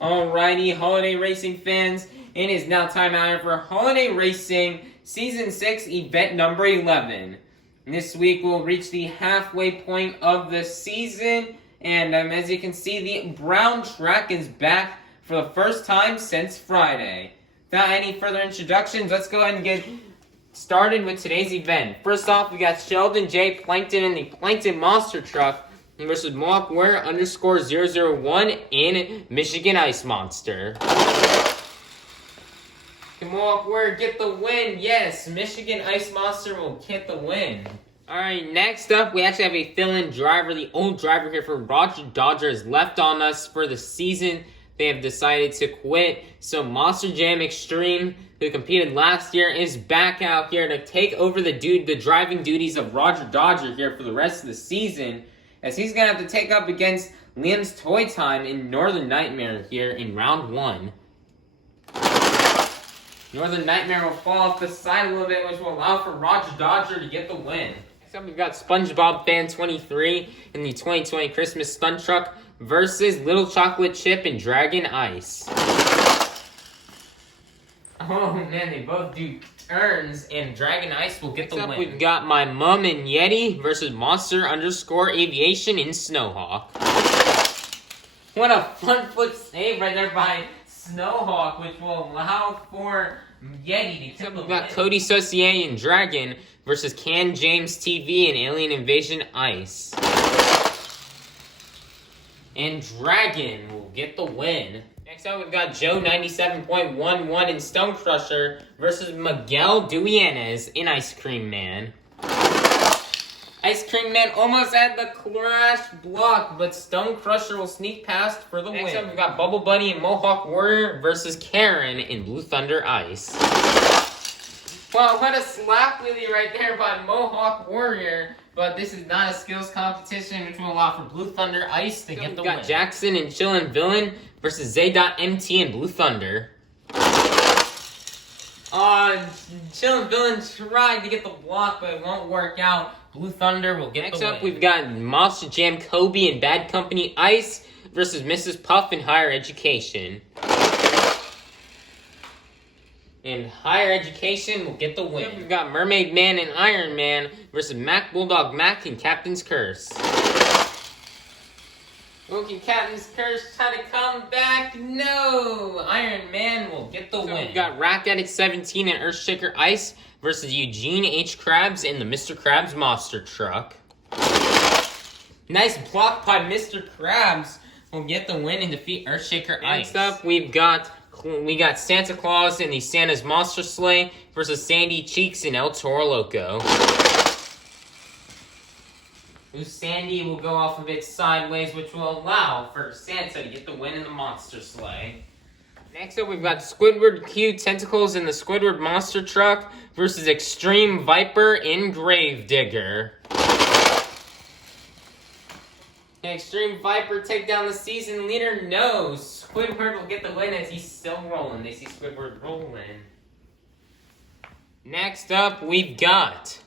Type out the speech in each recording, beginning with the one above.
Alrighty, Holiday Racing fans, it is now time out for Holiday Racing Season 6 Event number 11. This week we'll reach the halfway point of the season, and as you can see, the brown track is back for the first time since Friday. Without any further introductions, let's go ahead and get started with today's event. First off, we got Sheldon J. Plankton in the Plankton Monster Truck versus Mohawk Warrior _001 in Michigan Ice Monster. Can Mohawk Warrior get the win? Yes, Michigan Ice Monster will get the win. Alright, next up, we actually have a fill-in driver. The old driver here for Roger Dodger has left on us for the season. They have decided to quit. So Monster Jam Extreme, who competed last year, is back out here to take over the driving duties of Roger Dodger here for the rest of the season, as he's going to have to take up against Liam's Toy Time in Northern Nightmare here in round 1. Northern Nightmare will fall off the side a little bit, which will allow for Roger Dodger to get the win. Next up, we've got SpongeBob Fan 23 in the 2020 Christmas Stunt Truck versus Little Chocolate Chip and Dragon Ice. Oh man, they both do turns, and Dragon Ice will get the win. Next up, we've got My Mum and Yeti versus Monster_Aviation in Snowhawk. What a front flip save right there by Snowhawk, which will allow for Yeti to kill the win. We've got Cody Saucier and Dragon versus Can James TV and Alien Invasion Ice. And Dragon will get the win. Next up, we've got Joe 97.11 in Stone Crusher versus Miguel Dueñas in Ice Cream Man. Ice Cream Man almost had the crash block, but Stone Crusher will sneak past for the win. Next up, we've got Bubble Bunny and Mohawk Warrior versus Karen in Blue Thunder Ice. Wow, what a slap wheelie right there by Mohawk Warrior. But this is not a skills competition, which will allow for Blue Thunder Ice to get the win. We've got Jackson and Chillin' Villain versus Z.MT and Blue Thunder. Chillin' Villain tried to get the block, but it won't work out. Blue Thunder will get the win. Next up, we've got Monster Jam Kobe and Bad Company Ice versus Mrs. Puff and Higher Education. And Higher Education will get the win. We've got Mermaid Man and Iron Man versus Mac Bulldog Mac and Captain's Curse. Oh, can Captain's Curse try to come back? No! Iron Man will get the win. We've got Rack Addict 17 and Earthshaker Ice versus Eugene H. Krabs in the Mr. Krabs Monster Truck. Nice block by Mr. Krabs will get the win and defeat Earthshaker Ice. Next up, we got Santa Claus in the Santa's Monster Sleigh versus Sandy Cheeks and El Toro Loco. Sandy will go off of it sideways, which will allow for Santa to get the win in the Monster Sleigh. Next up, we've got Squidward Q Tentacles in the Squidward Monster Truck versus Extreme Viper in Gravedigger. Can Extreme Viper take down the season leader? No. Squidward will get the win as he's still rolling. They see Squidward rolling. Next up, we've got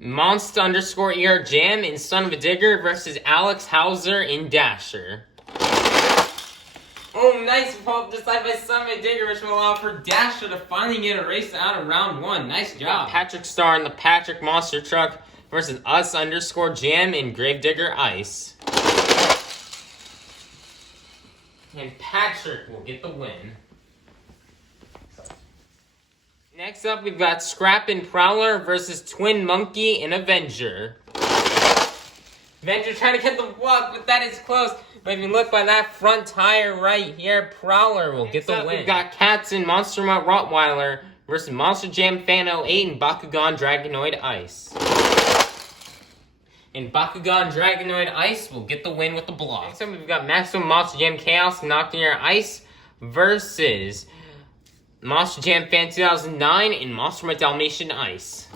Monster_ER Jam in Son of a Digger versus Alex Hauser in Dasher. Oh, nice pull-up decide by Son of a Digger, which will allow for Dasher to finally get a race out of round 1. Nice job. Patrick Star in the Patrick Monster Truck versus Us_Jam in Gravedigger Ice. And Patrick will get the win. Next up, we've got Scrap and Prowler versus Twin Monkey and Avenger. Avenger trying to get the block, but that is close. But if you look by that front tire right here, Prowler will get the win. We've got Cats and Monster Mutt Rottweiler versus Monster Jam Fan 08 and Bakugan Dragonoid Ice. And Bakugan Dragonoid Ice will get the win with the block. Next up, we've got Maximum Monster Jam Chaos and Nocturne Ice versus Monster Jam Fan 2009 and Monster Mutt Dalmatian Ice.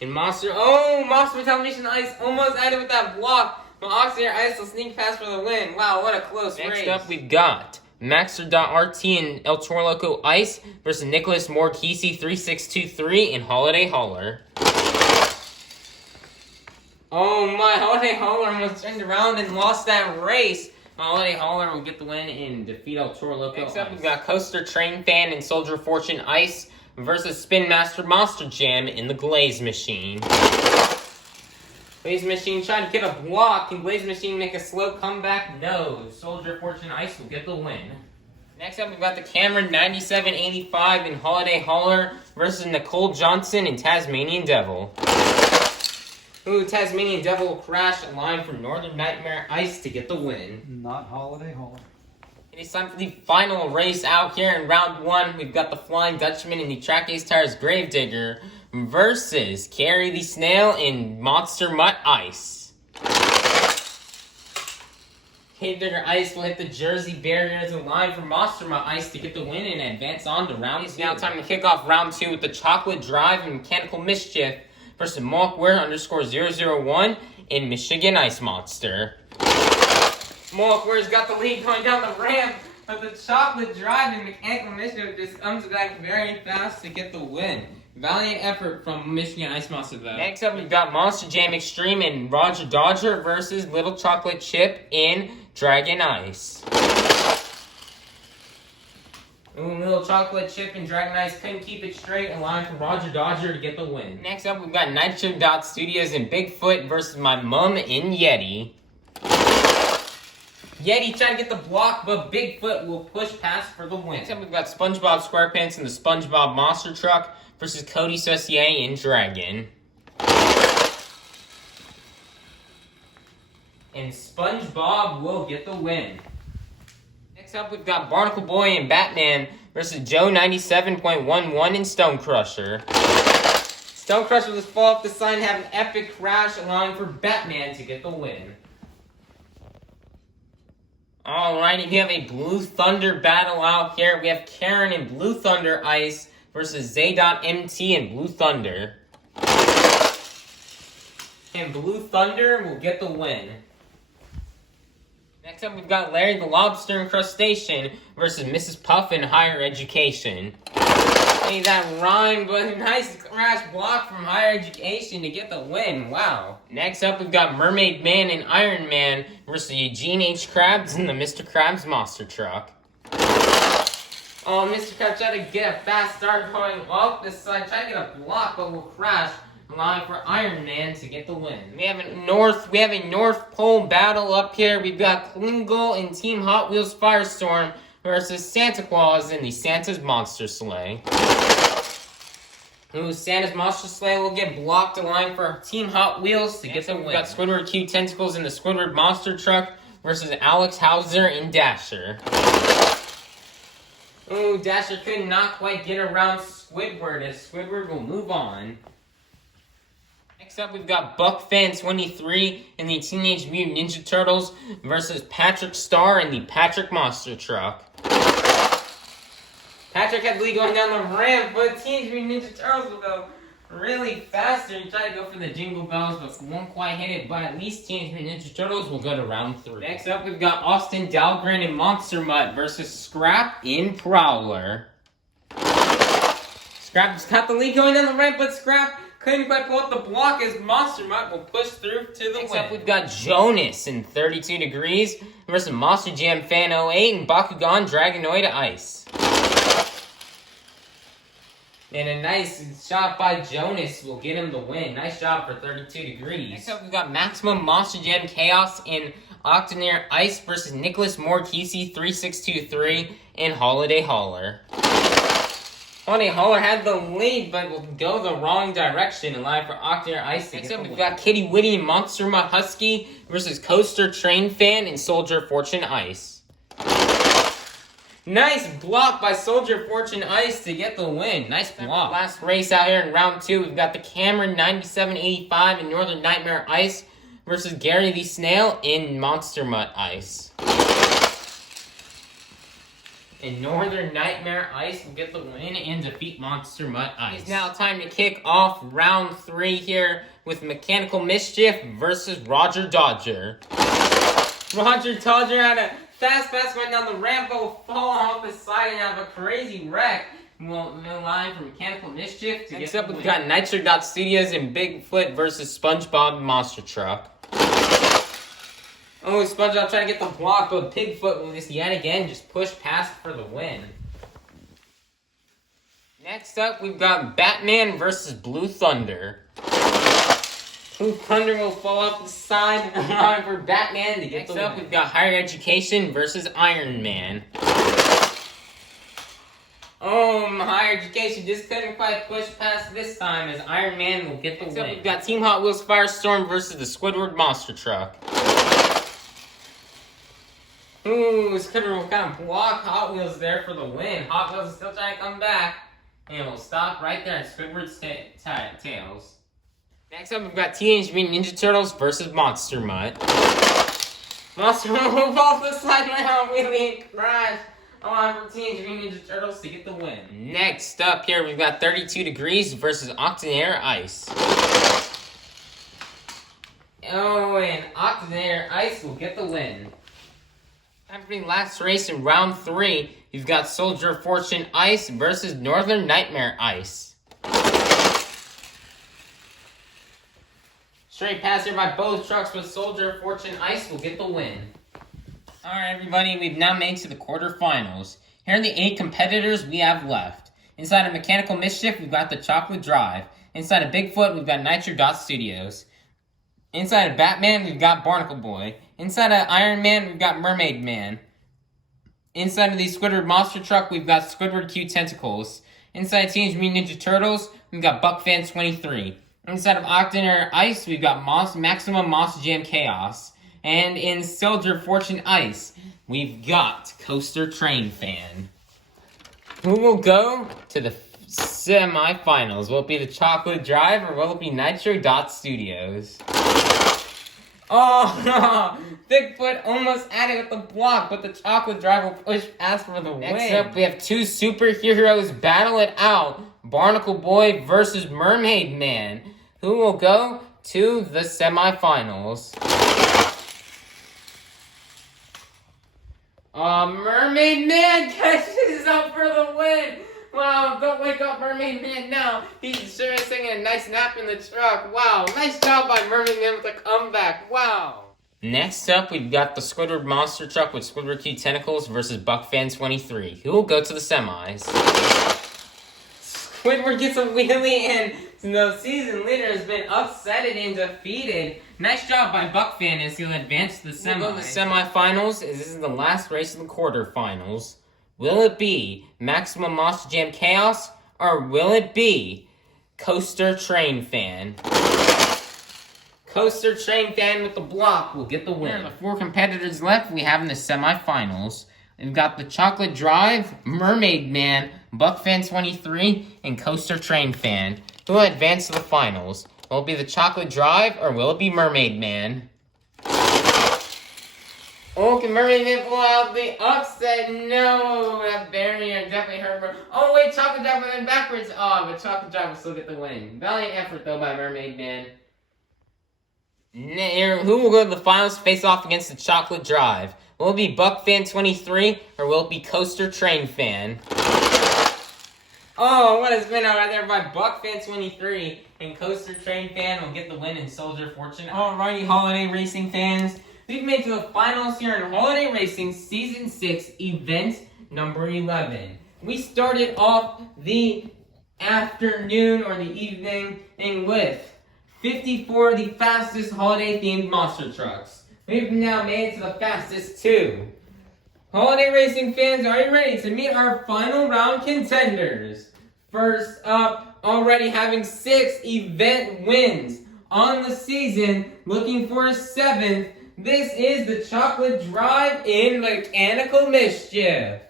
And Monster Mutt Dalmatian Ice almost had it with that block. But Oxygen Ice will sneak past for the win. Wow, what a close race. Next up, we've got Maxer.RT and El Toro Loco Ice versus Nicholas Morkisi 3623 and Holiday Hauler. Oh my, Holiday Hauler almost turned around and lost that race. Holiday Hauler will get the win and defeat El Toro Loco. Next up, we've got Coaster Train Fan and Soldier Fortune Ice versus Spin Master Monster Jam in the Glaze Machine. Glaze Machine trying to get a block. Can Glaze Machine make a slow comeback? No. Soldier Fortune Ice will get the win. Next up, we've got the Cameron 9785 in Holiday Hauler versus Nicole Johnson and Tasmanian Devil. Ooh, Tasmanian Devil will crash a line from Northern Nightmare Ice to get the win. Not Holiday Hauler. It is time for the final race out here in round 1. We've got the Flying Dutchman and the Track Ace Tires Gravedigger versus Carrie the Snail in Monster Mutt Ice. Gravedigger Ice will hit the Jersey barriers in line for Monster Mutt Ice to get the win and advance on to round 2. It's now time to kick off round 2 with the Chocolate Drive and Mechanical Mischief versus Malkware_001 in Michigan Ice Monster. Malkware's got the lead going down the ramp, but the Chocolate Drive and Mechanical Mischief just comes back very fast to get the win. Valiant effort from Michigan Ice Monster, though. Next up, we've got Monster Jam Extreme and Roger Dodger versus Little Chocolate Chip in Dragon Ice. Ooh, Little Chocolate Chip and Dragon Ice couldn't keep it straight, allowing for Roger Dodger to get the win. Next up, we've got Nitro Dot Studios and Bigfoot versus My Mum in Yeti. Yeti trying to get the block, but Bigfoot will push past for the win. Next up, we've got SpongeBob SquarePants and the SpongeBob Monster Truck versus Cody Saucier in Dragon. And SpongeBob will get the win. Next up, we've got Barnacle Boy and Batman versus Joe 97.11 in Stone Crusher. Stone Crusher will fall off the side and have an epic crash, allowing for Batman to get the win. Alrighty, we have a Blue Thunder battle out here. We have Karen and Blue Thunder Ice versus Zay.MT and Blue Thunder. And Blue Thunder will get the win. Next up, we've got Larry the Lobster and Crustacean versus Mrs. Puff in Higher Education. Hey, that rhymed, but a nice crash block from Higher Education to get the win. Wow. Next up, we've got Mermaid Man and Iron Man versus Eugene H. Krabs in the Mr. Krabs Monster Truck. Oh, Mr. Krabs tried to get a fast start going off this side, trying to get a block, but will crash, allowing for Iron Man to get the win. We have a North Pole battle up here. We've got Klingle and Team Hot Wheels Firestorm versus Santa Claus in the Santa's Monster Sleigh. Ooh, Santa's Monster Sleigh will get blocked, allowing for Team Hot Wheels to get the win. We've got Squidward Q Tentacles in the Squidward Monster Truck versus Alex Hauser in Dasher. Ooh, Dasher could not quite get around Squidward, as Squidward will move on. Next up, we've got BuckFan23 in the Teenage Mutant Ninja Turtles versus Patrick Star in the Patrick Monster Truck. Patrick had the lead going down the ramp, but Teenage Mutant Ninja Turtles will go really faster. He tried to go for the Jingle Bells, but won't quite hit it. But at least Teenage Mutant Ninja Turtles will go to round 3. Next up, we've got Austin Dahlgren in Monster Mutt versus Scrap in Prowler. Scrap's got the lead going down the ramp, but Scrap couldn't quite pull up the block as Monster Mutt will push through to the win. Next up, we've got Jonas in 32 Degrees versus Monster Jam Fan 08 and Bakugan Dragonoid Ice. And a nice shot by Jonas will get him the win. Nice job for 32 Degrees. Next up, we've got Maximum Monster Jam Chaos in Octonair Ice versus Nicholas Morkisi 3623 in Holiday Hauler. Holiday Hauler had the lead, but will go the wrong direction and line for Octonair Ice. Next up, we've got Kitty Witty and Monster Mutt Husky versus Coaster Train Fan and Soldier Fortune Ice. Nice block by Soldier Fortune Ice to get the win. Nice block. Last race out here in round 2, we've got the Cameron 9785 in Northern Nightmare Ice versus Gary the Snail in Monster Mutt Ice. And Northern Nightmare Ice will get the win and defeat Monster Mutt Ice. It's now time to kick off round 3 here with Mechanical Mischief versus Roger Dodger. Roger Dodger had a fast going down the ramp, but will fall off the side and have a crazy wreck. We'll line for Mechanical Mischief. Next up, we've got Nitro Dot Studios and Bigfoot versus SpongeBob Monster Truck. Oh, SpongeBob trying to get the block, but Pigfoot will just yet again just push past for the win. Next up, we've got Batman versus Blue Thunder. Blue Thunder will fall off the side and run for Batman to get the win. Next up, we've got Higher Education versus Iron Man. Oh, my Higher Education just couldn't quite push past this time as Iron Man will get the win. Next up, we've got Team Hot Wheels Firestorm versus the Squidward Monster Truck. Ooh, Squidward will kind of block Hot Wheels there for the win. Hot Wheels is still trying to come back. And we'll stop right there at Squidward's tails. Next up, we've got Teenage Mutant Ninja Turtles versus Monster Mutt. Monster Mutt will fall to the side now, really crash. For Teenage Mutant Ninja Turtles to get the win. Next up here, we've got 32 Degrees versus Octonair Ice. Oh, and Octonair Ice will get the win. After the last race in round 3, you've got Soldier of Fortune Ice versus Northern Nightmare Ice. Straight pass here by both trucks, with Soldier of Fortune Ice will get the win. Alright everybody, we've now made to the quarterfinals. Here are the 8 competitors we have left. Inside of Mechanical Mischief, we've got the Chocolate Drive. Inside of Bigfoot, we've got Nitro Dot Studios. Inside of Batman, we've got Barnacle Boy. Inside of Iron Man, we've got Mermaid Man. Inside of the Squidward Monster Truck, we've got Squidward Q Tentacles. Inside of Teenage Mutant Ninja Turtles, we've got BuckFan23. Inside of Octonair Ice, we've got Maximum Monster Jam Chaos. And in Soldier Fortune Ice, we've got Coaster Train Fan. Who will go to the semi-finals? Will it be the Chocolate Drive or will it be Nitro Dot Studios? Oh, no! Bigfoot almost had it with the block, but the Chocolate Drive will push past for the win. Next up, we have 2 superheroes battle it out. Barnacle Boy versus Mermaid Man. Who will go to the semifinals? Mermaid Man catches up for the win! Wow, don't wake up Mermaid Man now. He's sure is taking a nice nap in the truck. Wow, nice job by Mermaid Man with a comeback. Wow. Next up, we've got the Squidward Monster Truck with Squidward Q Tentacles versus BuckFan23. Who will go to the semis? Squidward gets a wheelie and the season leader has been upsetted and defeated. Nice job by BuckFan as he'll advance to the semis. We'll go to the semifinals as this is the last race of the quarterfinals. Will it be Maximum Monster Jam Chaos or will it be Coaster Train Fan? Coaster Train Fan with the block will get the win. The 4 competitors left we have in the semifinals. We've got the Chocolate Drive, Mermaid Man, BuckFan23, and Coaster Train Fan. Who will advance to the finals? Will it be the Chocolate Drive or will it be Mermaid Man? Oh, can Mermaid Man pull out the upset? No, that barrier definitely hurt her. Oh wait, Chocolate Drive went backwards. Oh, but Chocolate Drive will still get the win. Valiant effort though by Mermaid Man. Who will go to the finals to face off against the Chocolate Drive? Will it be BuckFan23 or will it be Coaster Train Fan? Oh, what a spin out right there by BuckFan23 and Coaster Train Fan will get the win in Soldier Fortune. Alrighty, holiday racing fans. We've made to the finals here in Holiday Racing Season 6, Event number 11. We started off the afternoon or the evening with 54 of the fastest holiday-themed monster trucks. We've now made it to the fastest 2. Holiday Racing fans, are you ready to meet our final round contenders? First up, already having 6 event wins on the season, looking for a 7th. This is the Chocolate Drive in Mechanical Mischief.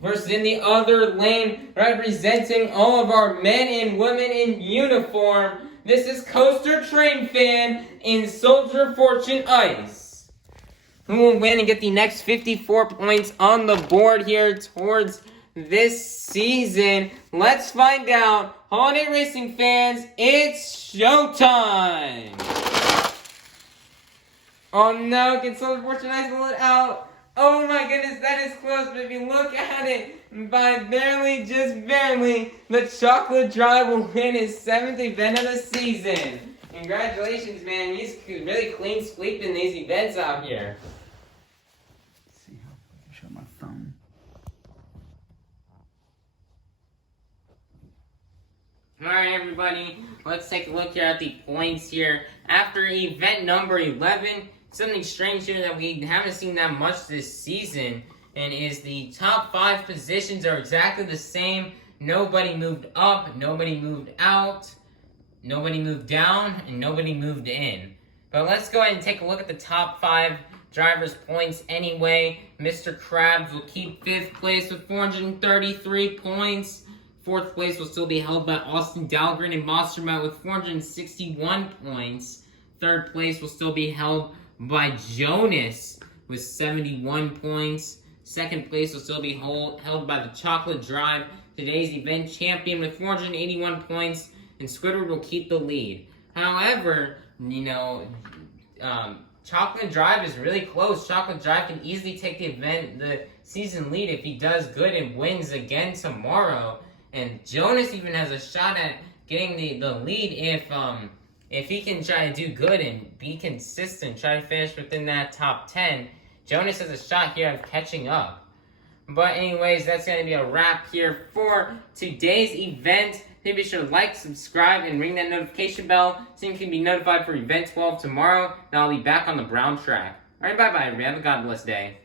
Versus in the other lane, representing all of our men and women in uniform, this is Coaster Train Fan in Soldier Fortune Ice. Who will win and get the next 54 points on the board here towards this season? Let's find out. Holiday Racing fans, it's showtime! Oh no, can Soldier Fortune Ice pull it out? Oh my goodness, that is close, but if you look at it, by barely, just barely, the Chocolate Drive will win his 7th event of the season. Congratulations, man. He's really clean sweeping these events out here. Let's see how I can show my phone. Alright, everybody. Let's take a look here at the points here. After event number 11, something strange here that we haven't seen that much this season, and is the top 5 positions are exactly the same. Nobody moved up, nobody moved out, nobody moved down, and nobody moved in. But let's go ahead and take a look at the top 5 drivers' points anyway. Mr. Krabs will keep 5th place with 433 points. 4th place will still be held by Austin Dahlgren and Monster Mutt with 461 points. 3rd place will still be held by Jonas with 71 points. 2nd place will still be held by the Chocolate Drive, today's event champion, with 481 points, and Squidward will keep the lead. However, Chocolate Drive is really close. Chocolate Drive can easily take the season lead if he does good and wins again tomorrow. And Jonas even has a shot at getting the lead if he can try to do good and be consistent, try to finish within that top 10. Jonas has a shot here of catching up. But anyways, that's going to be a wrap here for today's event. Please be sure to like, subscribe, and ring that notification bell so you can be notified for Event 12 tomorrow. And I'll be back on the brown track. Alright, bye-bye, everybody. Have a God bless day.